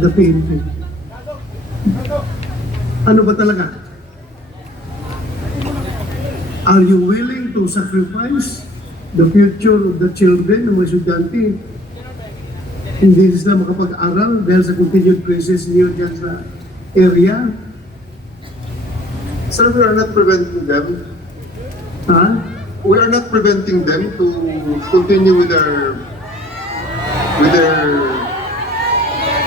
the PNP. Ano ba talaga? Are you willing to sacrifice the future of the children ng mga estudyante? Hindi sila makapag-aral dahil sa continued crisis niyo dyan sa area? Sir, we are not preventing them. Ha? We are not preventing them to continue with their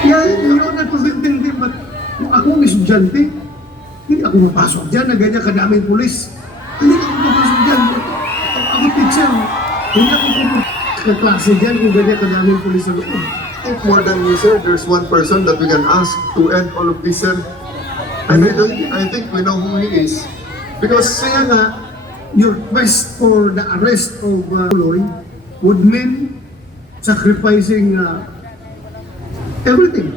Yeah, you're not preventing them, but kung akong estudyante, hindi ako mapasok dyan na ganyan kadaming pulis. Hindi ako mapasok dyan. Ako teacher. Hindi ako kaklase dyan kung ganyan kadaming pulis sa loob. I think more than me, sir, there's one person that we can ask to end all of this, sir. And I think we know who he is. Because kaya nga, your quest for the arrest of Tuloy would mean sacrificing everything.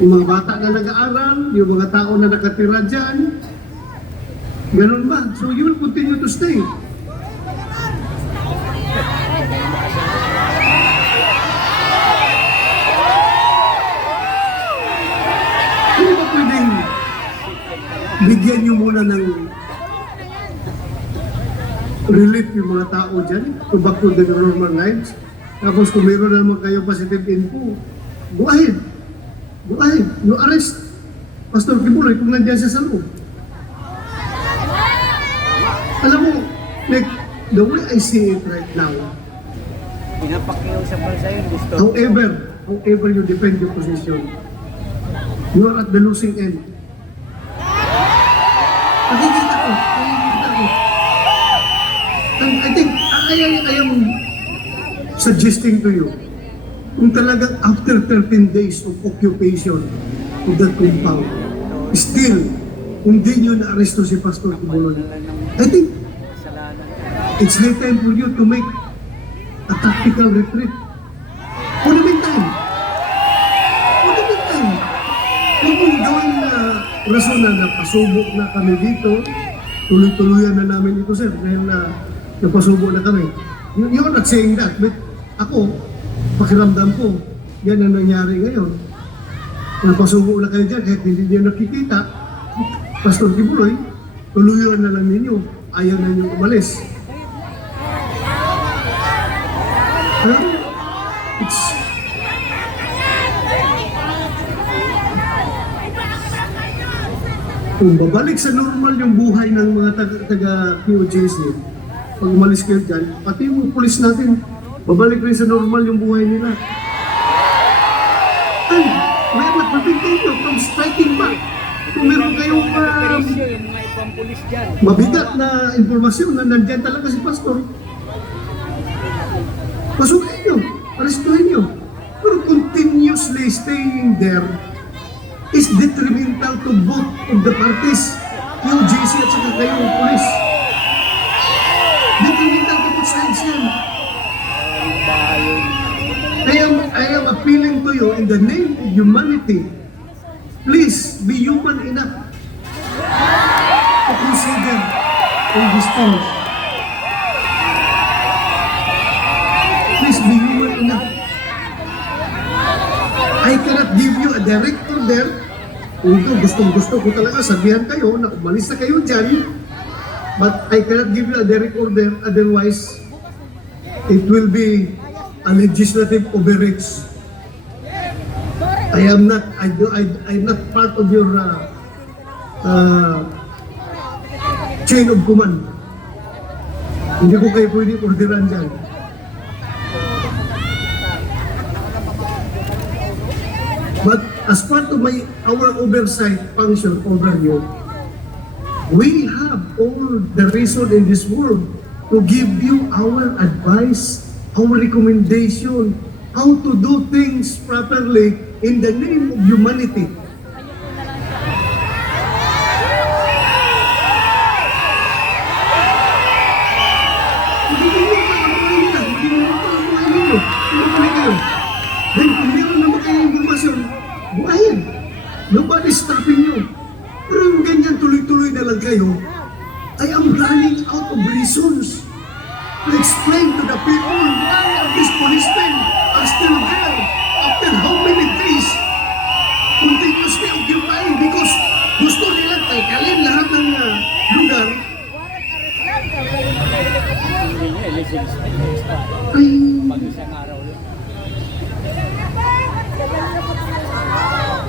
Yung mga bata na nag-aaral, yung mga tao na nakatira dyan, ganun ba? So you will continue to stay. Hindi ba pwedeng bigyan nyo muna ng relief yung mga tao dyan to back to their normal lives? Tapos kung meron naman kayo positive info, go ahead. Go ahead. No arrest. Pastor Kibuloy kung nandiyan siya sa loob. Alam mo, like, the way I see it right now, pinapakiusap pa sa'yo, gusto. however you defend your position, you are at the losing end. Nakikita ko. And I think, I am suggesting to you, kung talagang after 13 days of occupation of that compound, still, hindi nyo na-aresto si Pastor Kibuloy, I think, it's high time for you to make a tactical retreat. For the meantime. For the meantime. Kung gawin na rason na napasubok na kami dito, tuloy-tuloyan na namin ito, sir, dahil napasubok na kami. You're not saying that, but ako, pakiramdam ko, yan ang nangyari ngayon. Napasubok na kayo dyan, kahit hindi niyo nakikita, Pastor Kibuloy, tuluyan na lang ninyo, ayaw na ninyo umalis. It's... Kung babalik sa normal yung buhay ng mga taga-POJC, pag umalis kayo dyan, pati yung pulis natin, babalik rin sa normal yung buhay nila. And we are not preventing you from striking back. Kung meron kayong mabigat na informasyon na nandyan talaga si Pastor, pasukin nyo, arestuhin nyo. Pero continuously staying there is detrimental to both of the parties, yung JC at saka kayong police. Detrimental to both sides yan. I am appealing to you in the name of humanity. Please be human enough to consider all these things. Please be human enough. I cannot give you a direct order. Kung ito, gustong-gusto ko talaga sabihan kayo na umalis na kayo dyan. But I cannot give you a direct order. Otherwise, it will be a legislative overreach. I'm not part of your chain of command. Hindi ko kayo pwede orderan dyan. But as part of our oversight function over you, we have all the reason in this world to give you our advice, our recommendation, how to do things properly in the name of humanity. Then kung meron naman kayong informasyon, go ahead. Nobody's stopping you. Pero yung ganyan tuloy-tuloy na lang kayo, I am running out of reasons to explain to the people why these policemen are still there after how many days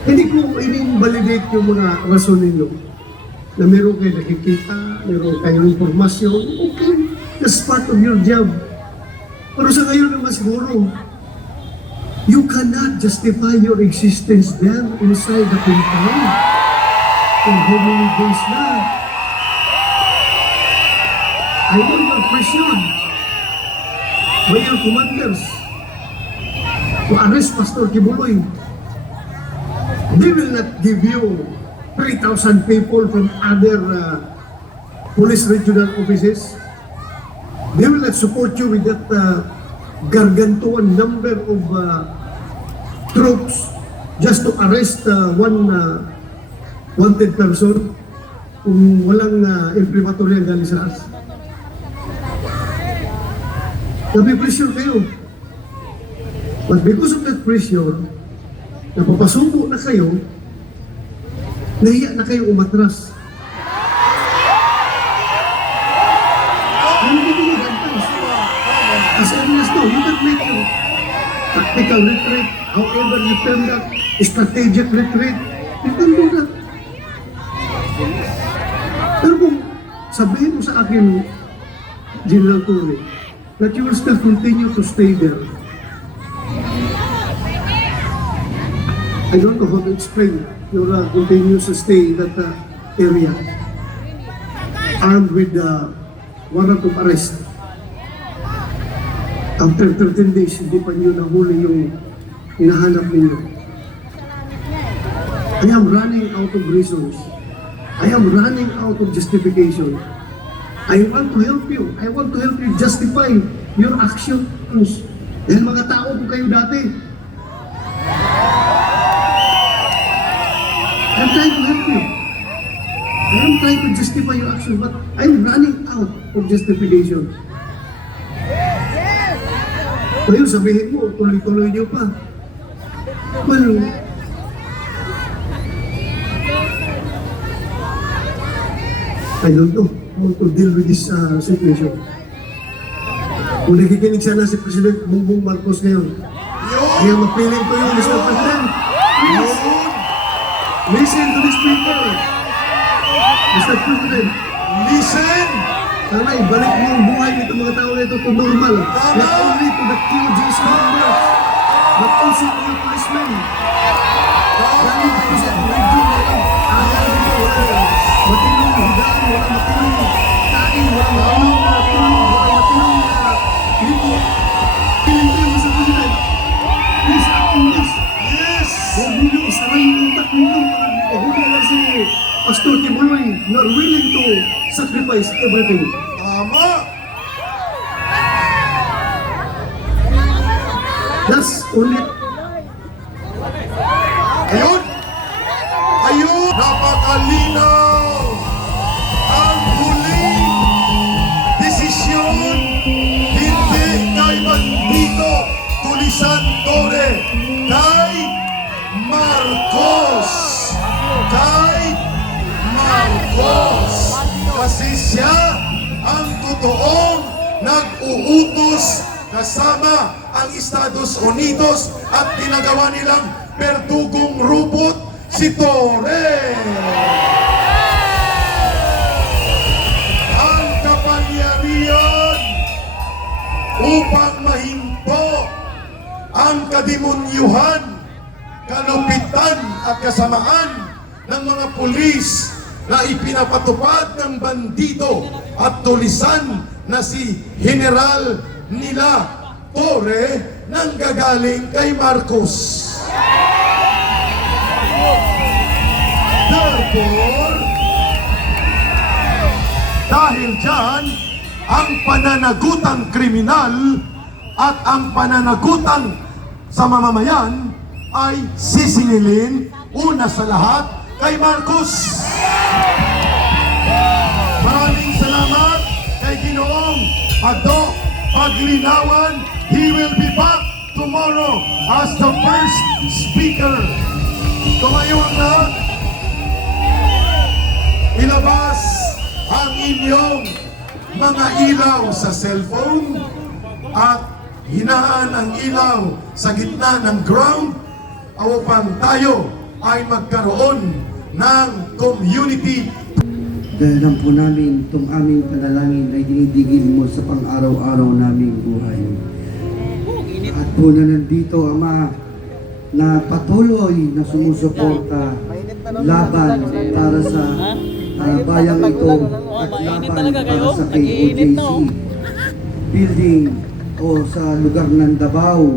Hindi ko in-invalidate yung mga rason ninyo na meron kayo nakikita, meron kayong informasyon. Okay, that's part of your job. Pero sa ngayon naman siguro, you cannot justify your existence there inside the compound. Kung how many days na. I want your pressured by your commanders to arrest Pastor Kibuloy. They will not give you 3,000 people from other police regional offices. They will not support you with that gargantuan number of troops just to arrest one wanted person kung walang imprimatur yan galing sa us. Nabipressure kayo. But because of that pressure, napapasubo na kayo, nahiya na kayo umatras. Ano dito mag-advance? As early as now, you can make your tactical retreat, however you term that, strategic retreat, you can do that. Pero kung sabihin mo sa akin, General Tony, that you will still continue to stay there, I don't know how to explain your continuous stay in that area, armed with warrant of arrest. After 13 days, hindi pa niyo nahuli yung hinahanap ninyo. I am running out of reasons. I am running out of justification. I want to help you. I want to help you justify your actions. Dahil mga tao po kayo dati. I'm trying to help you. I am trying to justify your actions, but I'm running out of justification. Ngayon sabihin mo, tuloy-tuloy niyo pa. Well, I don't know how to deal with this situation. Kung nakikinig sana si President Bongbong Marcos ngayon, kaya mapiling ko yun, Mr. President. Please, listen to this people. Mr. President, Listen! sana ibalik mo ang buhay nito mga tao nito to normal. Not only to the QG's members, but also to the policemen. Dahil ito sa radio na lang, ayaw nito walang matinong higaan, walang matinong kain, walang matinong lipo. Piling-piling mo sa President. Please act on this. Yes! Huwag ninyo isaray yung utak ninyo. Huwag na si Pastor Kibuloy na willing to sacrifice everything. Tama! That's only Ayun! Ayun! Napakalinaw! Ang huling desisyon hindi kay Bandito Tulisan Torre, kay Marcos! Kay Marcos! Kasi siya ang totoong nag-uutos kasama ang Estados Unidos at ginagawa nilang perdugong rupot si Torre. Ang kapangyarihan upang mahinto ang kademonyuhan, kalupitan at kasamaan ng mga pulis na ipinapatupad ng bandido at tulisan na si General nila Torre nang gagaling kay Marcos. Therefore, dahil dyan, ang pananagutang kriminal at ang pananagutang sa mamamayan ay sisingilin una sa lahat kay Marcos. Maraming salamat kay Ginoong Ado Paglinawan. He will be back tomorrow as the first speaker. Tumayo na, ilabas ang inyong mga ilaw sa cellphone at hinaan ang ilaw sa gitna ng ground upang tayo ay magkaroon ng community. Dahil alam po namin itong aming panalangin ay dinidigil mo sa pang-araw-araw naming buhay. At po na nandito, Ama, na patuloy na sumusuporta laban para sa bayang ito at laban para sa KOJC building o sa lugar ng Davao.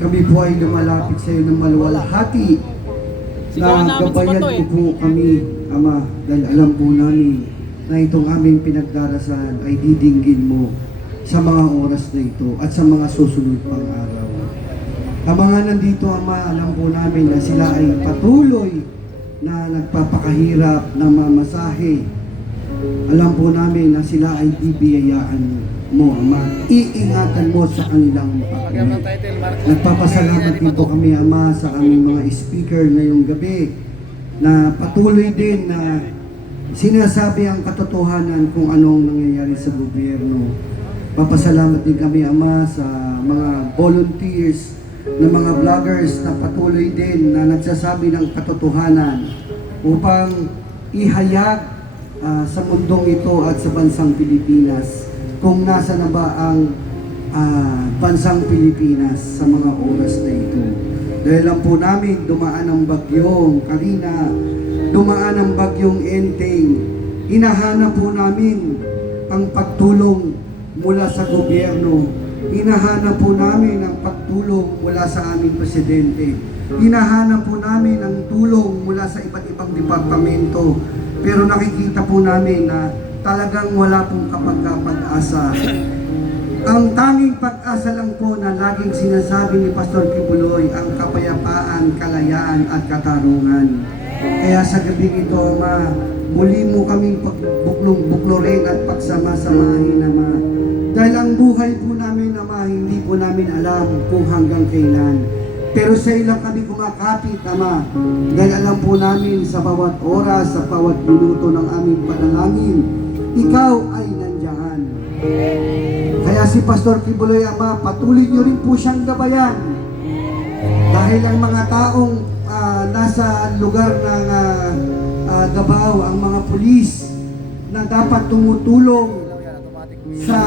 Kami po ay lumalapit sa iyo ng maluwalhati na gabayan ko po kami, Ama, dahil alam po namin na itong aming pinagdarasan ay didinggin mo sa mga oras na ito at sa mga susunod pang araw. Ang mga nandito, Ama, alam po namin na sila ay patuloy na nagpapakahirap na mamasahe. Alam po namin na sila ay bibiyayaan mo, Ama. Iingatan mo sa kanilang pag-uwi. Nagpapasalamat din po kami, Ama, sa aming mga speaker ngayong gabi na patuloy din na sinasabi ang katotohanan kung anong nangyayari sa gobyerno. Papasalamat din kami, Ama, sa mga volunteers na mga vloggers na patuloy din na nagsasabi ng katotohanan upang ihayag sa mundong ito at sa bansang Pilipinas kung nasa na ba ang bansang Pilipinas sa mga oras na ito. Dahil lang po namin dumaan ang bagyong Karina, dumaan ang bagyong Enteng, hinahanap po namin ang pagtulong mula sa gobyerno. Hinahanap po namin ang pagtulong mula sa aming presidente. Hinahanap po namin ang tulong mula sa iba't ibang departamento. Pero nakikita po namin na talagang wala pong kapag-asa. Ang tanging pag-asa lang po na laging sinasabi ni Pastor Kibuloy, ang kapayapaan, kalayaan at katarungan. Kaya sa gabing ito, Ama, muli mo kaming buklorin at pagsama-samahin, Ama. Dahil ang buhay po namin, Ama, hindi po namin alam kung hanggang kailan. Pero sa ilang kami kumakapit, Ama, dahil alam po namin sa bawat oras, sa bawat minuto ng aming panalangin, Ikaw ay nandiyan. Kaya si Pastor Kibuloy, Ama, patuloy niyo rin po siyang gabayan. Dahil ang mga taong nasa lugar ng Davao, ang mga pulis na dapat tumutulong sa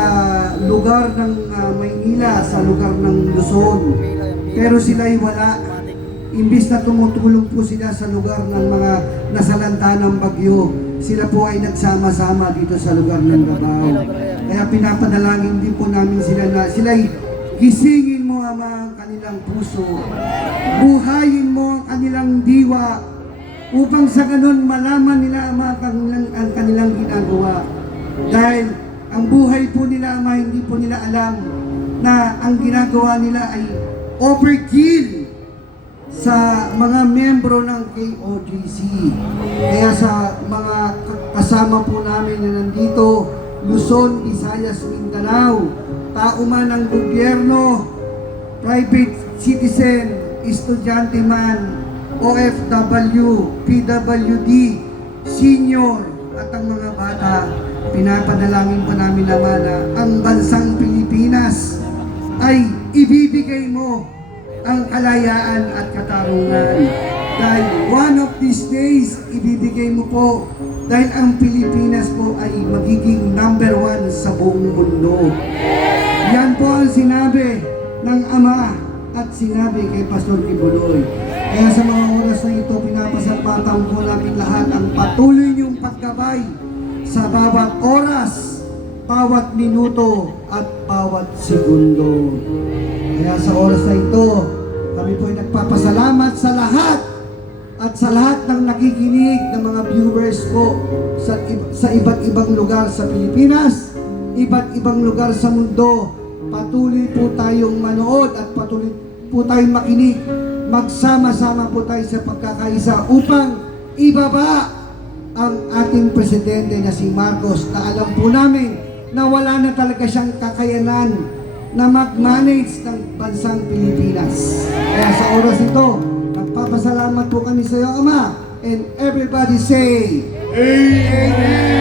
lugar ng Maynila, sa lugar ng Luzon. Pero sila'y wala. Imbis na tumutulong po sila sa lugar ng mga nasalanta ng bagyo, sila po ay nagsama-sama dito sa lugar ng Davao. Kaya pinapadalangin din po namin sila na sila'y gisingin mo, Ama, ang kanilang puso. Buhayin mo ang kanilang diwa upang sa ganun malaman nila, Ama, ang kanilang ginagawa. Dahil ang buhay po nila, Ama, hindi po nila alam na ang ginagawa nila ay overkill sa mga membro ng KOJC. Kaya sa mga kasama po namin na nandito, Luzon, Visayas, Mindanao, tao man ng gobyerno, private citizen, estudyante man, OFW, PWD, senior, at ang mga bata, pinapadalangin po namin naman na ang bansang Pilipinas ay ibibigay mo ang kalayaan at katarungan. Dahil one of these days, ibibigay mo po dahil ang Pilipinas po ay magiging number 1 sa buong mundo. Yan po ang sinabi ng Ama at sinabi kay Pastor Kibuloy. Kaya sa mga oras na ito, pinapasalamatan po namin lahat ang patuloy niyong pagkabay sa bawat oras, bawat minuto at bawat segundo. Kaya sa oras na ito, kami po ay nagpapasalamat sa lahat at sa lahat ng nakikinig ng mga viewers po sa iba't ibang lugar sa Pilipinas, iba't ibang lugar sa mundo. Patuloy po tayong manood at patuloy po tayong makinig. Magsama-sama po tayo sa pagkakaisa upang ibaba ang ating presidente na si Marcos, na alam po namin na wala na talaga siyang kakayanan na mag-manage ng bansang Pilipinas. Kaya sa oras ito, nagpapasalamat po kami sa iyo, Ama. And everybody say, Amen!